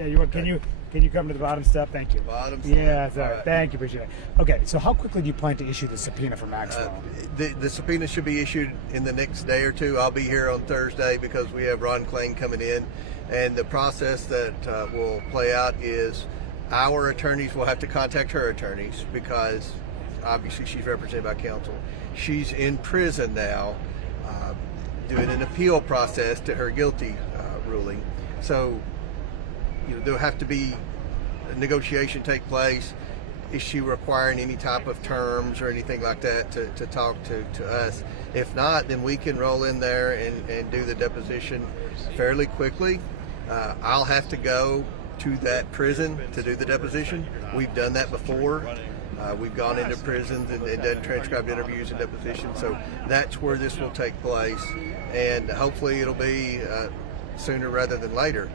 Yeah, you want, can you come to the bottom step? Thank you. Bottom step. Yeah, sorry. Right. Thank you, appreciate it. Okay, so how quickly do you plan to issue the subpoena for Maxwell? The subpoena should be issued in the next day or two. I'll be here on Thursday because we have Ron Klain coming in, and the process that will play out is our attorneys will have to contact her attorneys because obviously she's represented by counsel. She's in prison now, doing an appeal process to her guilty ruling. So, there'll have to be a negotiation take place. Is she requiring any type of terms or anything like that to talk to us? If not, then we can roll in there and do the deposition fairly quickly. I'll have to go to that prison to do the deposition. We've done that before. We've gone into prisons and done transcribed interviews and depositions. So that's where this will take place. And hopefully it'll be sooner rather than later.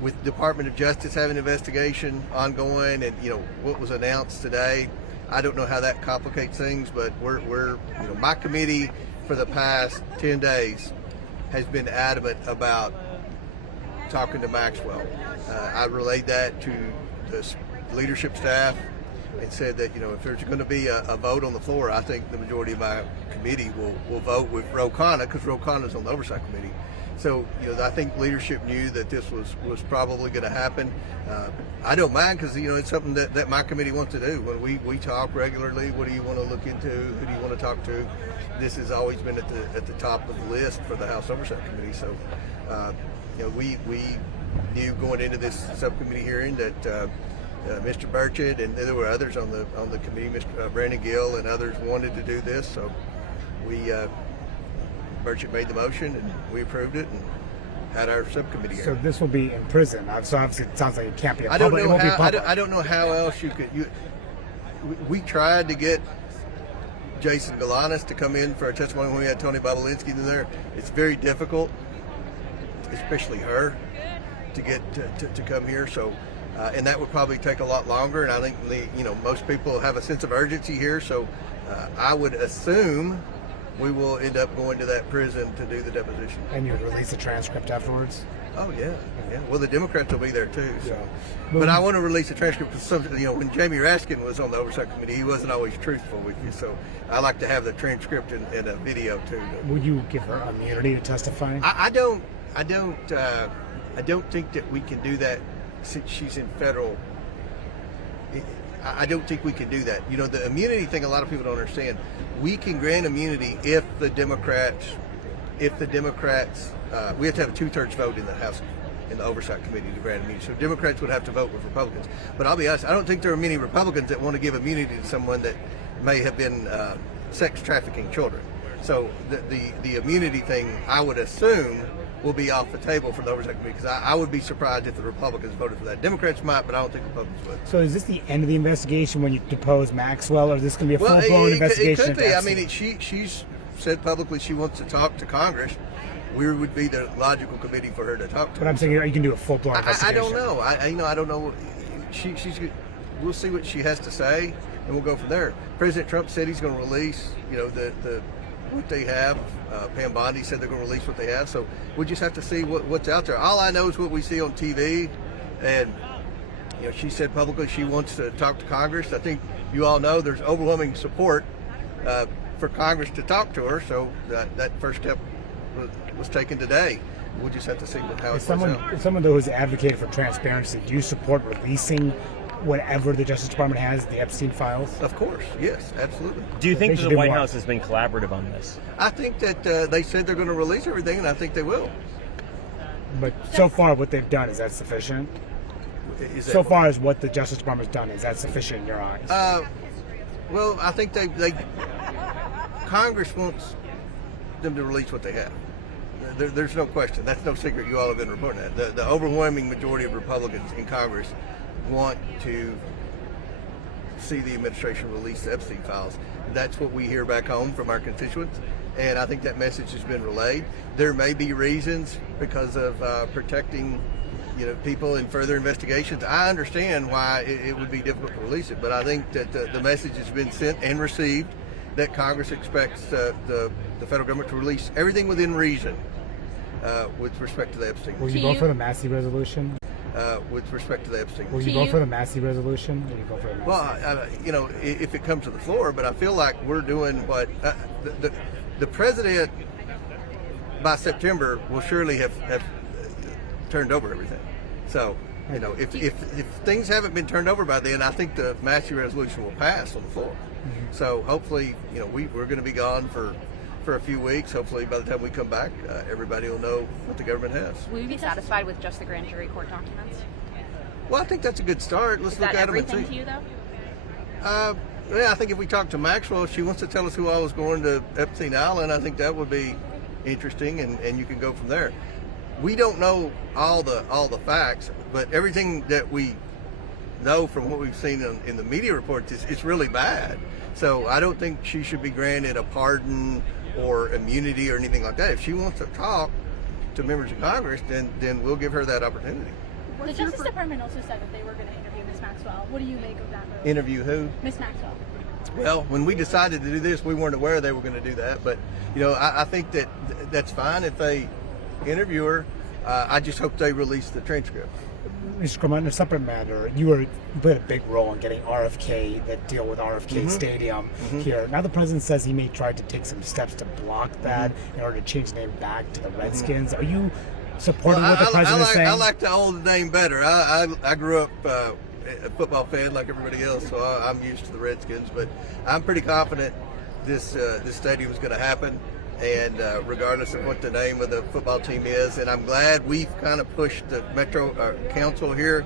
With Department of Justice having an investigation ongoing, and what was announced today, I don't know how that complicates things, but we're my committee for the past 10 days has been adamant about talking to Maxwell. I relayed that to the leadership staff and said that if there's going to be a vote on the floor, I think the majority of my committee will vote with Ro Khanna because Ro Khanna's on the oversight committee. So I think leadership knew that this was probably going to happen. I don't mind because it's something that my committee wants to do. When we talk regularly, what do you want to look into? Who do you want to talk to? This has always been at the top of the list for the House Oversight Committee. So we knew going into this subcommittee hearing that Mr. Burchett and there were others on the committee, Mr. Brandon Gill and others wanted to do this. So Burchett made the motion and we approved it and had our subcommittee hearing. So this will be in prison. So obviously it sounds like it can't be I don't know how else you could. We tried to get Jason Galanis to come in for a testimony when we had Tony Bobulinski in there. It's very difficult, especially her, to get to come here. So, and that would probably take a lot longer. And I think most people have a sense of urgency here. So, I would assume we will end up going to that prison to do the deposition. And you'd release a transcript afterwards? Oh, yeah. Well, the Democrats will be there, too. So. Yeah. But I want to release a transcript because when Jamie Raskin was on the Oversight Committee, he wasn't always truthful with you. So I like to have the transcript and a video, too. Would you give her immunity to testify? I don't think that we can do that since she's in federal. I don't think we can do that. The immunity thing, a lot of people don't understand. We can grant immunity if the Democrats, we have to have a 2/3 vote in the House, in the Oversight Committee to grant immunity. So Democrats would have to vote with Republicans. But I'll be honest, I don't think there are many Republicans that want to give immunity to someone that may have been sex trafficking children. So the immunity thing, I would assume, will be off the table for the Oversight Committee because I would be surprised if the Republicans voted for that. Democrats might, but I don't think Republicans would. So is this the end of the investigation when you depose Maxwell, or is this going to be a full-blown investigation? It could be. I mean, she's said publicly she wants to talk to Congress. We would be the logical committee for her to talk to. But I'm saying you can do a full-blown investigation. I don't know. I don't know. We'll see what she has to say, and we'll go from there. President Trump said he's going to release, what they have. Pam Bondi said they're going to release what they have. So we just have to see what's out there. All I know is what we see on TV, and she said publicly she wants to talk to Congress. I think you all know there's overwhelming support for Congress to talk to her. So that first step was taken today. We'll just have to see how it plays out. As someone who's advocated for transparency, do you support releasing whatever the Justice Department has, the Epstein files? Of course, yes, absolutely. Do you think that the White House has been collaborative on this? I think that they said they're going to release everything, and I think they will. But so far, what they've done, is that sufficient? So far as what the Justice Department's done, is that sufficient in your eyes? Well, I think Congress wants them to release what they have. There's no question. That's no secret. You all have been reporting that. The overwhelming majority of Republicans in Congress want to see the administration release the Epstein files. That's what we hear back home from our constituents, and I think that message has been relayed. There may be reasons because of protecting people in further investigations. I understand why it would be difficult to release it, but I think that the message has been sent and received that Congress expects the federal government to release everything within reason with respect to the Epstein. Will you vote for the Massey resolution? with respect to the Epstein. Will you vote for the Massey resolution? Will you vote for the Massey? Well, you know, if it comes to the floor, but I feel like we're doing what the president by September will surely have turned over everything. So, you know, if things haven't been turned over by then, I think the Massey resolution will pass on the floor. Mm-hmm. So hopefully, you know, we're going to be gone for a few weeks. Hopefully by the time we come back, everybody will know what the government has. Will you be satisfied with just the grand jury court documents? Well, I think that's a good start. Let's look at them and see. Is that everything to you, though? Yeah, I think if we talk to Maxwell, if she wants to tell us who all was going to Epstein Island, I think that would be interesting, and you can go from there. We don't know all the facts, but everything that we know from what we've seen in the media reports it's really bad. So I don't think she should be granted a pardon or immunity or anything like that. If she wants to talk to members of Congress, then we'll give her that opportunity. The Justice Department also said that they were going to interview Ms. Maxwell. What do you make of that move? Interview who? Ms. Maxwell. Well, when we decided to do this, we weren't aware they were going to do that. But, you know, I think that's fine if they interview her. I just hope they release the transcript. Mr. Crump, in a separate matter, you played a big role in getting RFK, that deal with RFK Stadium here. Now the president says he may try to take some steps to block that in order to change the name back to the Redskins. Are you supporting what the president is saying? I like the old name better. I grew up a football fan like everybody else, so I'm used to the Redskins. But I'm pretty confident this stadium is going to happen, and regardless of what the name of the football team is. And I'm glad we've kind of pushed the Metro Council here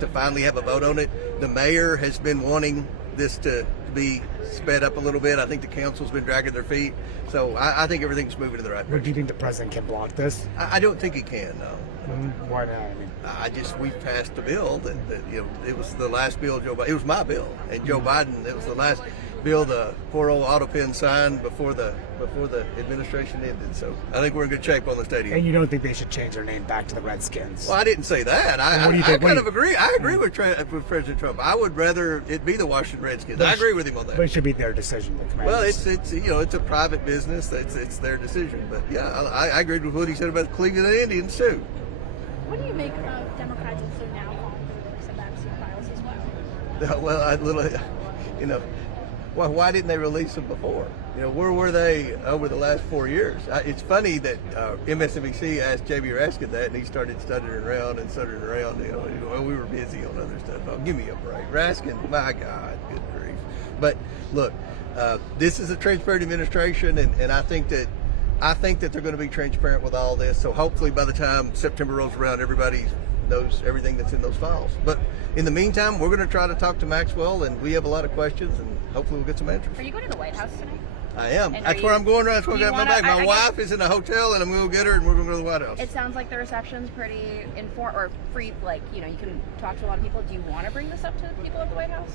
to finally have a vote on it. The mayor has been wanting this to be sped up a little bit. I think the council's been dragging their feet. So I think everything's moving in the right direction. But do you think the president can block this? I don't think he can, no. Why not? I mean, we passed a bill that you know, it was the last bill Joe Biden. It was my bill, and Joe Biden. It was the last bill the poor old auto pen signed before the administration ended. So I think we're in good shape on the stadium. and you don't think they should change their name back to the Redskins? Well, I didn't say that. What do you think? I kind of agree. I agree with President Trump. I would rather it be the Washington Redskins. I agree with him on that. But it should be their decision. The Commanders. Well, it's you know, it's a private business. It's their decision. But yeah, I agreed with what he said about the Cleveland Indians too. What do you make of Democrats also now calling for the release of the Epstein files as well? Well, you know, why didn't they release them before? You know, where were they over the last 4 years? It's funny that MSNBC asked J.B. Raskin that, and he started stuttering around. You know, well, we were busy on other stuff. Oh, give me a break, Raskin. My God, good grief. But look, this is a transparent administration, and I think that they're going to be transparent with all this. So hopefully by the time September rolls around, everybody knows everything that's in those files. But in the meantime, we're going to try to talk to Maxwell, and we have a lot of questions, and hopefully we'll get some answers. Are you going to the White House tonight? I am. And That's where I'm going. That's where I got my bag. My I wife is in a hotel, and I'm going to get her, and we're going to go to the White House. It sounds like the reception's pretty or free. Like, you know, you can talk to a lot of people. Do you want to bring this up to the people at the White House?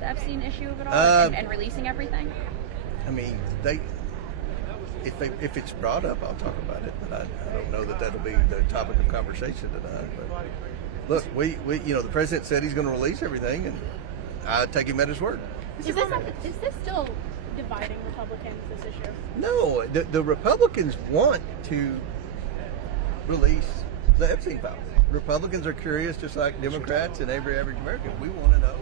The Epstein issue of it all, and releasing everything? I mean, if it's brought up, I'll talk about it. But I don't know that that'll be the topic of conversation tonight. But look, we you know, the president said he's going to release everything, and I take him at his word. Is this still dividing Republicans, this issue? No, the Republicans want to release the Epstein files. Republicans are curious, just like Democrats and every average American. We want to know